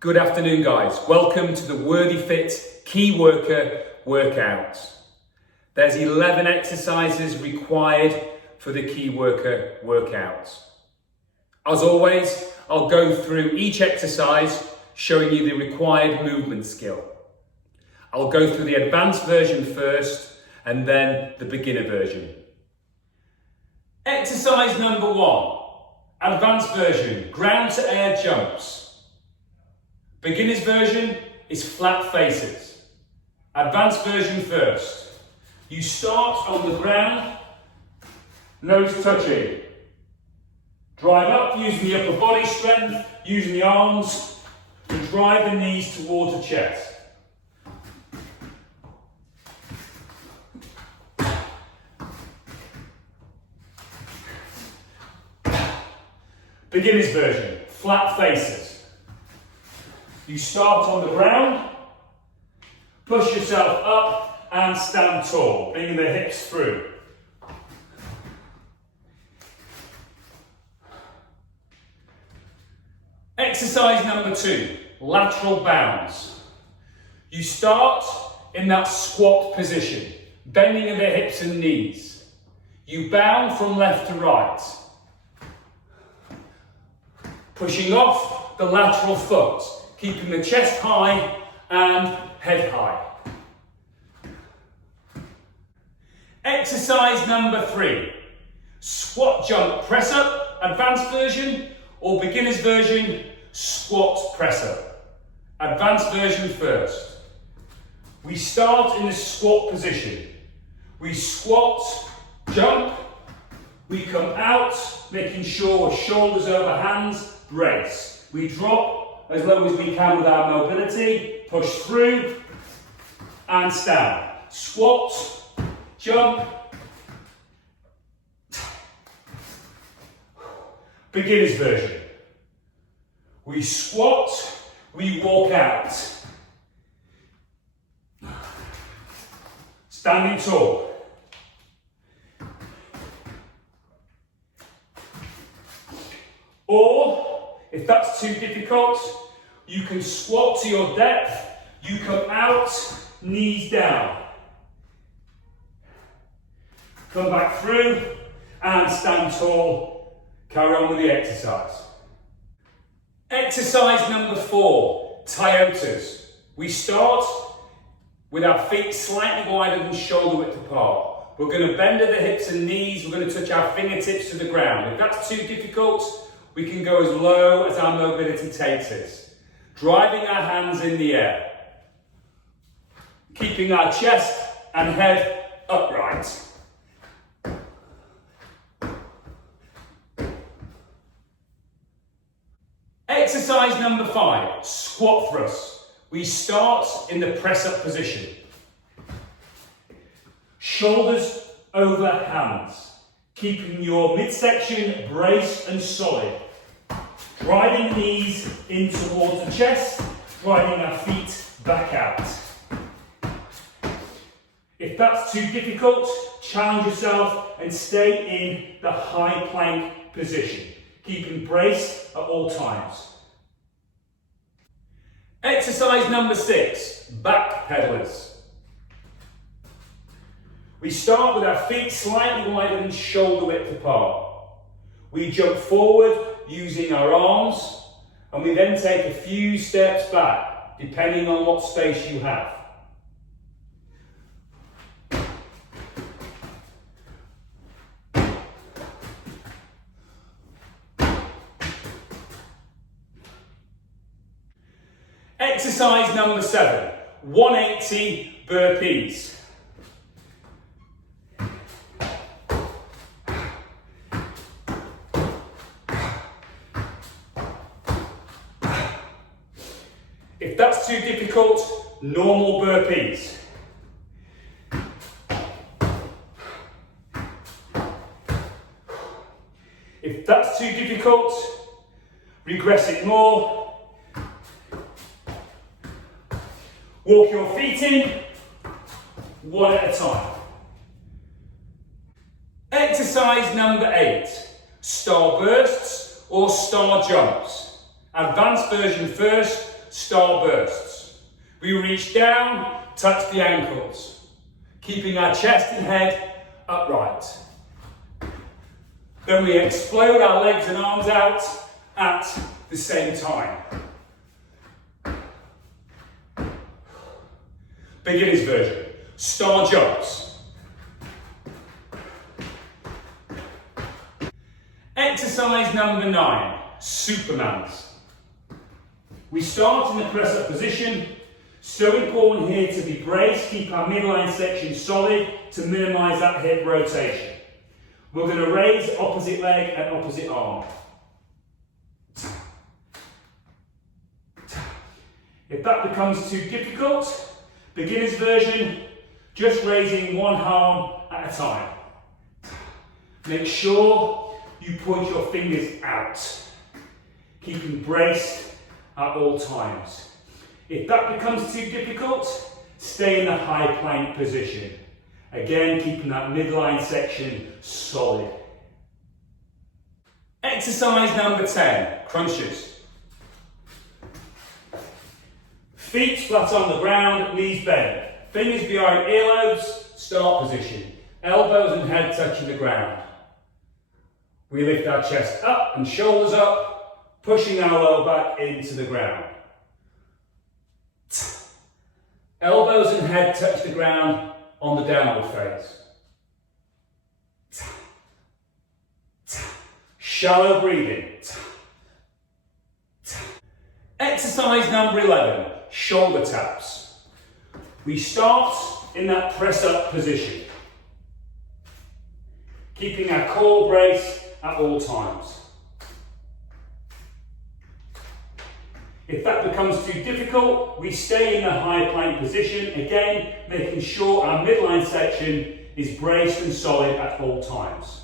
Good afternoon, guys. Welcome to the WortheyFITT Key Worker Workouts. There's 11 exercises required for the Key Worker Workouts. As always, I'll go through each exercise, showing you the required movement skill. I'll go through the advanced version first, and then the beginner version. Exercise number 1, advanced version, ground to air jumps. Beginner's version is flat faces. Advanced version first. You start on the ground, nose touching. Drive up using the upper body strength, using the arms, and drive the knees towards the chest. Beginner's version, flat faces. You start on the ground, push yourself up and stand tall, bringing the hips through. Exercise number 2, lateral bounce. You start in that squat position, bending of the hips and knees. You bound from left to right, pushing off the lateral foot, keeping the chest high and head high. Exercise number 3, squat jump press up, advanced version, or beginner's version, squat press up. Advanced version first. We start in the squat position. We squat, jump, we come out, making sure shoulders over hands, brace. We drop as low as we can with our mobility, push through and stand. Squat, jump. Beginner's version. We squat, we walk out. Standing tall. Or, if that's too difficult, you can squat to your depth, you come out, knees down. Come back through and stand tall. Carry on with the exercise. Exercise number 4, Toyotas. We start with our feet slightly wider than shoulder width apart. We're going to bend at the hips and knees, we're going to touch our fingertips to the ground. If that's too difficult, we can go as low as our mobility takes us. Driving our hands in the air. Keeping our chest and head upright. Exercise number 5, squat thrust. We start in the press-up position. Shoulders over hands. Keeping your midsection braced and solid. Driving knees in towards the chest, driving our feet back out. If that's too difficult, challenge yourself and stay in the high plank position, keeping braced at all times. Exercise number 6, back peddlers. We start with our feet slightly wider than shoulder width apart. We jump forward using our arms, and we then take a few steps back, depending on what space you have. Exercise number 7, 180 burpees. If that's too difficult, normal burpees. If that's too difficult, regress it more. Walk your feet in, one at a time. Exercise number 8, Starbursts or star jumps. Advanced version first, Starbursts. We reach down, touch the ankles, keeping our chest and head upright. Then we explode our legs and arms out at the same time. Beginner's version. Star jumps. Exercise number 9, Supermans. We start in the press-up position. So important here to be braced, keep our midline section solid to minimise that hip rotation. We're going to raise opposite leg and opposite arm. If that becomes too difficult, beginner's version, just raising one arm at a time. Make sure you point your fingers out, keeping braced at all times. If that becomes too difficult, stay in the high plank position. Again, keeping that midline section solid. Exercise number 10, crunches. Feet flat on the ground, knees bent. Fingers behind earlobes, start position. Elbows and head touching the ground. We lift our chest up and shoulders up, pushing our lower back into the ground. Elbows and head touch the ground on the downward phase. Shallow breathing. Exercise number 11, shoulder taps. We start in that press-up position, keeping our core braced at all times. If that becomes too difficult, we stay in the high plank position, again making sure our midline section is braced and solid at all times.